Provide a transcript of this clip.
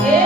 Yeah.